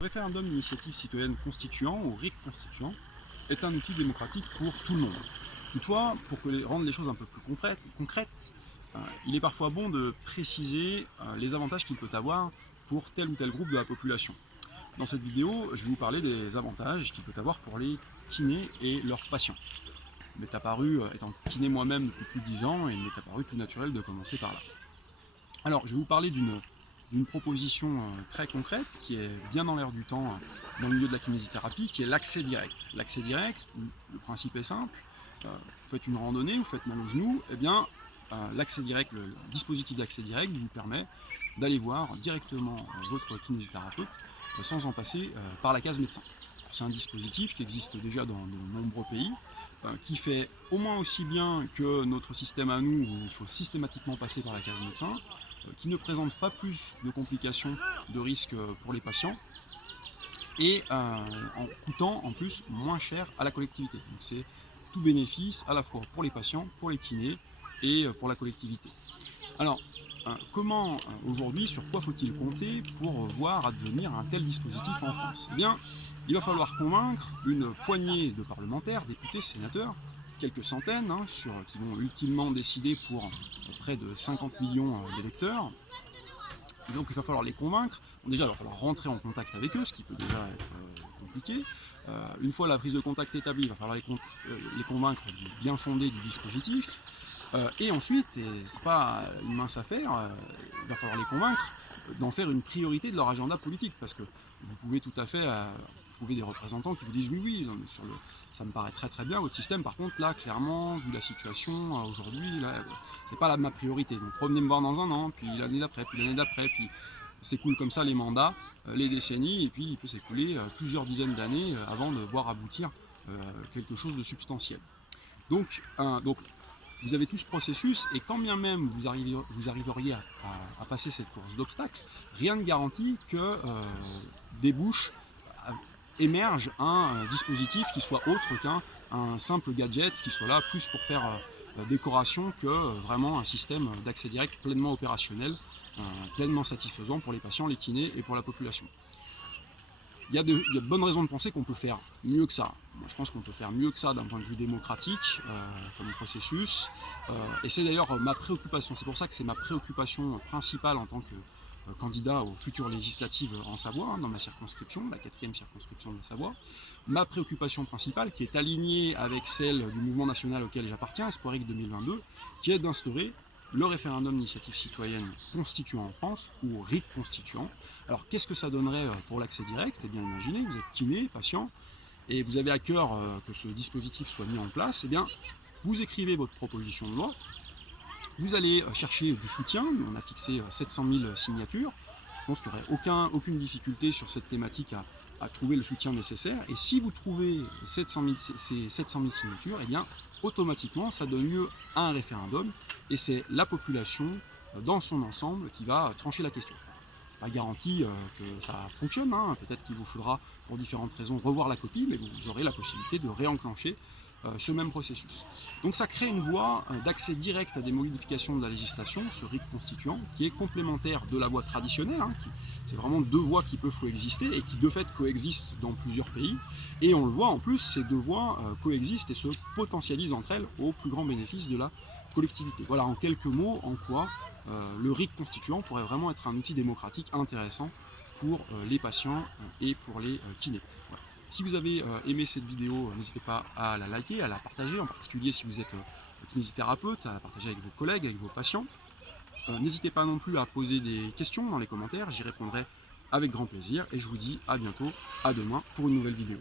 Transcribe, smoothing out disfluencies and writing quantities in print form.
Le référendum d'initiative citoyenne constituant, ou RIC constituant, est un outil démocratique pour tout le monde. Toutefois, pour rendre les choses un peu plus concrètes, il est parfois bon de préciser les avantages qu'il peut avoir pour tel ou tel groupe de la population. Dans cette vidéo, je vais vous parler des avantages qu'il peut avoir pour les kinés et leurs patients. Il m'est apparu, étant kiné moi-même depuis plus de 10 ans, et il m'est apparu tout naturel de commencer par là. Alors, je vais vous parler d'une proposition très concrète qui est bien dans l'air du temps dans le milieu de la kinésithérapie, qui est l'accès direct. L'accès direct, le principe est simple, vous faites une randonnée, vous faites mal au genou, et bien l'accès direct, le dispositif d'accès direct vous permet d'aller voir directement votre kinésithérapeute sans en passer par la case médecin. C'est un dispositif qui existe déjà dans de nombreux pays, qui fait au moins aussi bien que notre système à nous, où il faut systématiquement passer par la case médecin, qui ne présente pas plus de complications, de risques pour les patients, et en coûtant en plus moins cher à la collectivité. Donc c'est tout bénéfice à la fois pour les patients, pour les kinés et pour la collectivité. Alors, comment aujourd'hui, sur quoi faut-il compter pour voir advenir un tel dispositif en France? Eh bien, il va falloir convaincre une poignée de parlementaires, députés, sénateurs, quelques centaines, qui vont ultimement décider pour près de 50 millions d'électeurs. Donc il va falloir les convaincre. Bon, déjà, il va falloir rentrer en contact avec eux, ce qui peut déjà être compliqué. Une fois la prise de contact établie, il va falloir les convaincre du bien fondé du dispositif. Et ensuite, et c'est pas une mince affaire, il va falloir les convaincre d'en faire une priorité de leur agenda politique, parce que vous pouvez tout à fait trouver des représentants qui vous disent oui, non, mais ça me paraît très bien votre système, par contre là, clairement, vu la situation aujourd'hui, là, c'est pas ma priorité, donc revenez me voir dans un an, puis l'année d'après, puis c'est cool comme ça les mandats, les décennies, et puis il peut s'écouler plusieurs dizaines d'années avant de voir aboutir quelque chose de substantiel. Donc vous avez tout ce processus, et quand bien même vous arriveriez à passer cette course d'obstacles, rien ne garantit que débouche, émerge un dispositif qui soit autre qu'un simple gadget, qui soit là plus pour faire décoration que vraiment un système d'accès direct pleinement opérationnel, pleinement satisfaisant pour les patients, les kinés et pour la population. Il y a de bonnes raisons de penser qu'on peut faire mieux que ça. Moi, je pense qu'on peut faire mieux que ça d'un point de vue démocratique, comme processus. Et c'est d'ailleurs ma préoccupation. C'est pour ça que c'est ma préoccupation principale en tant que candidat aux futures législatives en Savoie, dans ma circonscription, la 4e circonscription de la Savoie. Ma préoccupation principale, qui est alignée avec celle du mouvement national auquel j'appartiens, Espoiric 2022, qui est d'instaurer le référendum d'initiative citoyenne constituant en France, ou RIC constituant. Alors qu'est-ce que ça donnerait pour l'accès direct? Eh bien imaginez, vous êtes kiné, patient, et vous avez à cœur que ce dispositif soit mis en place. Eh bien, vous écrivez votre proposition de loi, vous allez chercher du soutien, on a fixé 700 000 signatures, je pense qu'il n'y aurait aucune difficulté sur cette thématique à trouver le soutien nécessaire, et si vous trouvez ces 700 000 signatures, eh bien, automatiquement ça donne lieu à un référendum, et c'est la population dans son ensemble qui va trancher la question. Pas garanti que ça fonctionne, peut-être qu'il vous faudra pour différentes raisons revoir la copie, mais vous aurez la possibilité de réenclencher ce même processus. Donc ça crée une voie d'accès direct à des modifications de la législation, ce RIC constituant, qui est complémentaire de la voie traditionnelle, c'est vraiment deux voies qui peuvent coexister et qui de fait coexistent dans plusieurs pays. Et on le voit en plus, ces deux voies coexistent et se potentialisent entre elles au plus grand bénéfice de la collectivité. Voilà en quelques mots en quoi le RIC constituant pourrait vraiment être un outil démocratique intéressant pour les patients et pour les kinés. Voilà. Si vous avez aimé cette vidéo, n'hésitez pas à la liker, à la partager, en particulier si vous êtes kinésithérapeute, à la partager avec vos collègues, avec vos patients. N'hésitez pas non plus à poser des questions dans les commentaires, j'y répondrai avec grand plaisir, et je vous dis à bientôt, à demain pour une nouvelle vidéo.